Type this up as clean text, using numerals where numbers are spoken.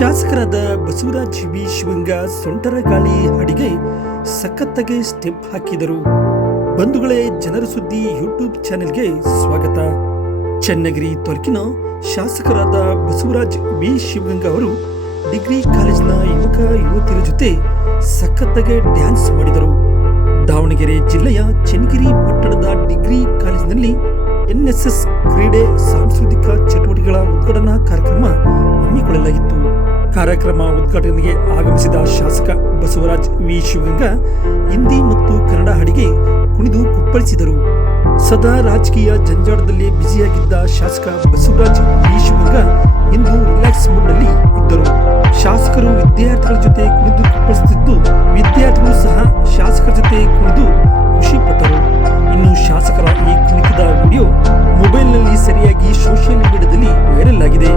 ಶಾಸಕರಾದ ಬಸವರಾಜ್ ವಿ ಶಿವಂಗ ಸೊಂಟರಗಾಳಿ ಹಾಡಿಗೆ ಸಖತ್ತಾಗಿ ಸ್ಟೆಪ್ ಹಾಕಿದರು. ಬಂಧುಗಳೇ, ಜನರ ಸುದ್ದಿ ಯೂಟ್ಯೂಬ್ ಚಾನೆಲ್ಗೆ ಸ್ವಾಗತ. ಚನ್ನಗಿರಿ ತಾಲೂಕಿನ ಶಾಸಕರಾದ ಬಸವರಾಜ್ ವಿ ಶಿವಂಗ ಅವರು ಡಿಗ್ರಿ ಕಾಲೇಜಿನ ಯುವಕ ಯುವತಿಯರ ಜೊತೆ ಸಖತ್ತಾಗಿ ಡ್ಯಾನ್ಸ್ ಮಾಡಿದರು. ದಾವಣಗೆರೆ ಜಿಲ್ಲೆಯ ಚನ್ನಗಿರಿ ಪಟ್ಟಣದ ಡಿಗ್ರಿ ಕಾಲೇಜಿನಲ್ಲಿ ಎನ್ಎಸ್ಎಸ್ ಕ್ರೀಡೆ ಸಾಂಸ್ಕೃತಿಕ ಚಟುವಟಿಕೆಗಳ ಉದ್ಘಾಟನಾ ಕಾರ್ಯಕ್ರಮ ಹಮ್ಮಿಕೊಳ್ಳಲಾಗಿತ್ತು. ಕಾರ್ಯಕ್ರಮ ಉದ್ಘಾಟನೆಗೆ ಆಗಮಿಸಿದ ಶಾಸಕ ಬಸವರಾಜ್ ವಿ ಶಿವಂಗ ಹಿಂದಿ ಮತ್ತು ಕನ್ನಡ ಹಾಡಿಗೆ ಕುಣಿದು ಕುಪ್ಪಳಿಸಿದರು. ಸದಾ ರಾಜಕೀಯ ಜಂಜಾಟದಲ್ಲಿ ಬ್ಯುಸಿಯಾಗಿದ್ದ ಶಾಸಕ ಬಸವರಾಜ್ ವಿ ಶಿವಂಗ ಇಂದು ರಿಲ್ಯಾಕ್ಸ್ ಮೂಡ್ನಲ್ಲಿ ಇದ್ದರು. ಶಾಸಕರು ವಿದ್ಯಾರ್ಥಿಗಳ ಜೊತೆ ಕುಣಿದು ಕುಪ್ಪಳಿಸುತ್ತಿದ್ದು, ವಿದ್ಯಾರ್ಥಿಗಳು ಸಹ ಶಾಸಕರ ಜೊತೆ ಕುಣಿದು ಖುಷಿ ಪಟ್ಟರು. ಇನ್ನು ಶಾಸಕರ ಈ ಕುಣಿತದ ವಿಡಿಯೋ ಮೊಬೈಲ್ನಲ್ಲಿ ಸರಿಯಾಗಿ ಸೋಷಿಯಲ್ ಮೀಡಿಯಾದಲ್ಲಿ ವೈರಲ್ ಆಗಿದೆ.